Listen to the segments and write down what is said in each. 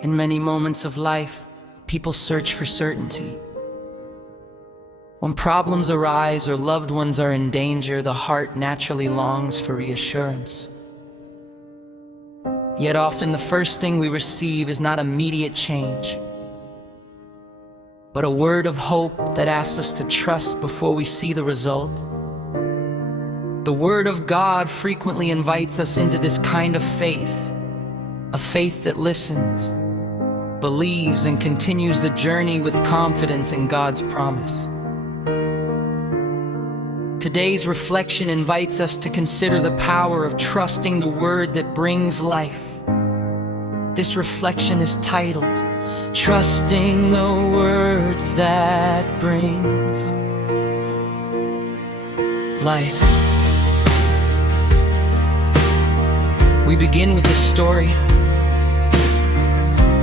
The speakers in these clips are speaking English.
In many moments of life, people search for certainty. When problems arise or loved ones are in danger, the heart naturally longs for reassurance. Yet often the first thing we receive is not immediate change, but a word of hope that asks us to trust before we see the result. The Word of God frequently invites us into this kind of faith, a faith that listens, believes, and continues the journey with confidence in God's promise. Today's reflection invites us to consider the power of trusting the Word that brings life. This reflection is titled, "Trusting the Words That Brings Life." We begin with this story.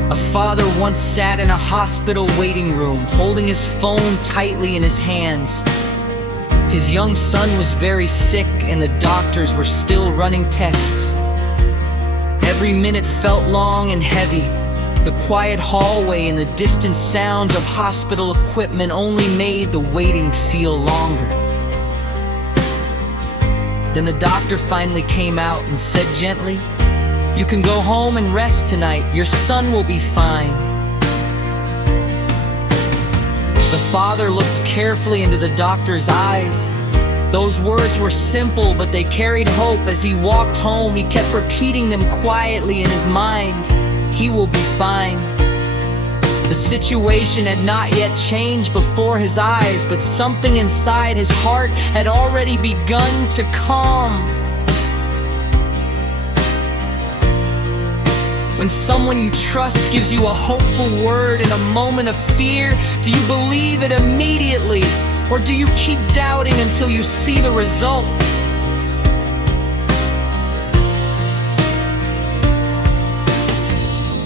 A father once sat in a hospital waiting room, holding his phone tightly in his hands. His young son was very sick, and the doctors were still running tests. Every minute felt long and heavy. The quiet hallway and the distant sounds of hospital equipment only made the waiting feel longer. Then the doctor finally came out and said gently, "You can go home and rest tonight. Your son will be fine." The father looked carefully into the doctor's eyes. Those words were simple, but they carried hope. As he walked home, he kept repeating them quietly in his mind. He will be fine. The situation had not yet changed before his eyes, but something inside his heart had already begun to calm. When someone you trust gives you a hopeful word in a moment of fear, do you believe it immediately, or do you keep doubting until you see the result?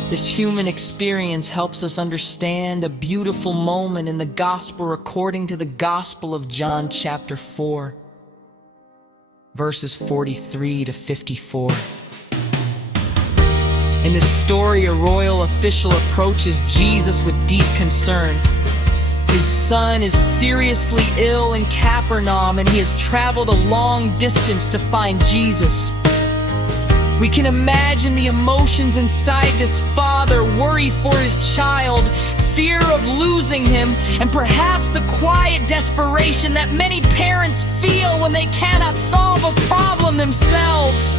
This human experience helps us understand a beautiful moment in the Gospel according to the Gospel of John chapter 4, verses 43 to 54. In this story, a royal official approaches Jesus with deep concern. His son is seriously ill in Capernaum, and he has traveled a long distance to find Jesus. We can imagine the emotions inside this father: worry for his child, fear of losing him, and perhaps the quiet desperation that many parents feel when they cannot solve a problem themselves.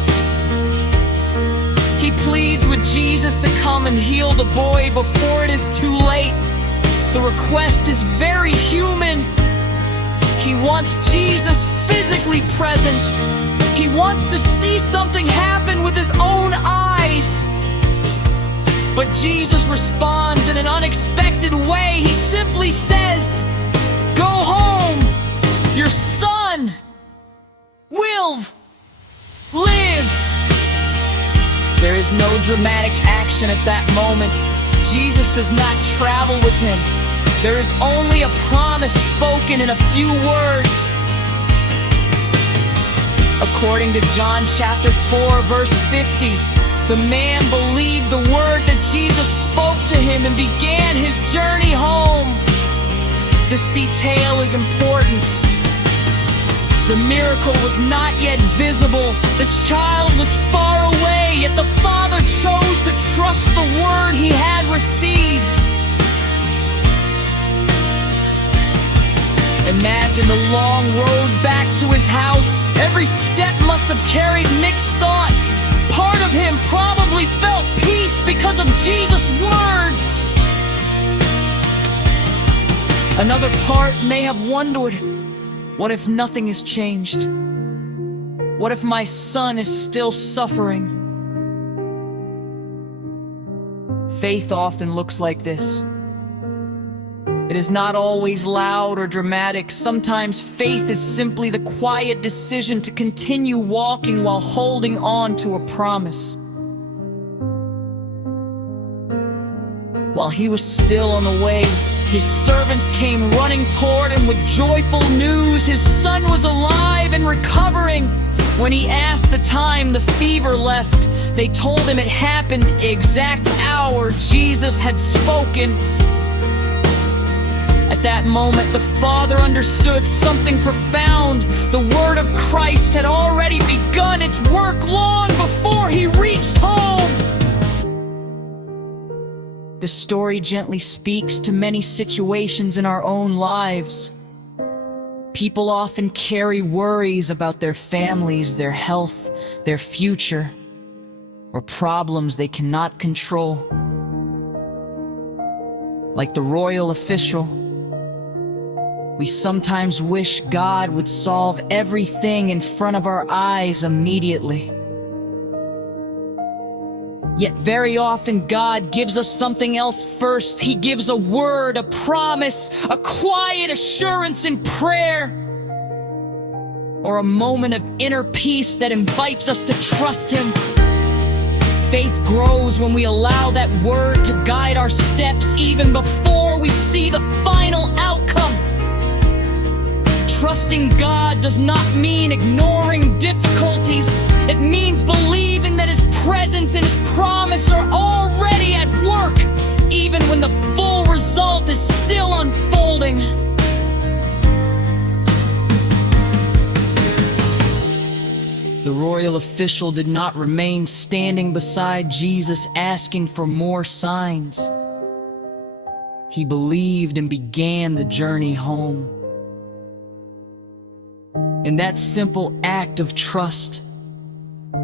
He pleads with Jesus to come and heal the boy before it is too late. The request is very human. He wants Jesus physically present. He wants to see something happen with his own eyes. But Jesus responds in an unexpected way. He simply says, "Go home. Your son will live." There is no dramatic action at that moment. Jesus does not travel with him. There is only a promise spoken in a few words. According to John chapter 4, verse 50, the man believed the word that Jesus spoke to him and began his journey home. This detail is important. The miracle was not yet visible. The child was far away, yet the father chose to trust the word he had received. Imagine the long road back to his house. Every step must have carried mixed thoughts. Part of him probably felt peace because of Jesus' words. Another part may have wondered, what if nothing has changed? What if my son is still suffering? Faith often looks like this. It is not always loud or dramatic. Sometimes faith is simply the quiet decision to continue walking while holding on to a promise. While he was still on the way, his servants came running toward him with joyful news. His son was alive and recovering. When he asked the time the fever left, they told him it happened the exact hour Jesus had spoken. At that moment, the Father understood something profound. The word of Christ had already begun its work long before he reached home. The story gently speaks to many situations in our own lives. People often carry worries about their families, their health, their future, or problems they cannot control. Like the royal official, we sometimes wish God would solve everything in front of our eyes immediately. Yet very often God gives us something else first. He gives a word, a promise, a quiet assurance in prayer, or a moment of inner peace that invites us to trust Him. Faith grows when we allow that word to guide our steps even before we see the final outcome. Trusting God does not mean ignoring difficulties. It means believing that His presence and His promise are already at work, even when the full result is still unfolding. The royal official did not remain standing beside Jesus asking for more signs. He believed and began the journey home. In that simple act of trust,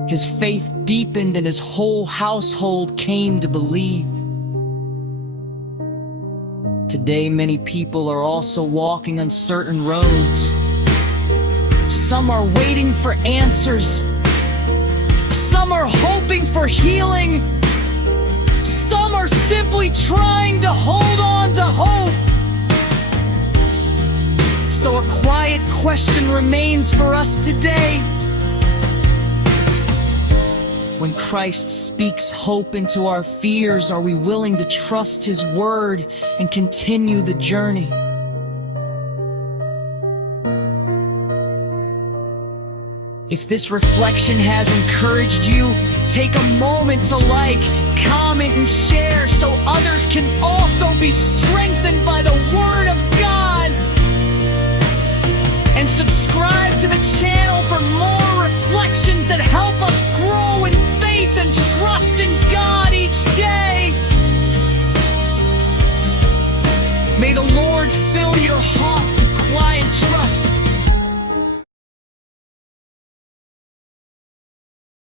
his faith deepened and his whole household came to believe. Today, many people are also walking uncertain roads. Some are waiting for answers. Some are hoping for healing. Some are simply trying to hold on to hope. So a quiet question remains for us today. When Christ speaks hope into our fears, are we willing to trust His word and continue the journey? If this reflection has encouraged you, take a moment to like, comment, and share so others can also be strengthened by the Word of God. And subscribe to the channel.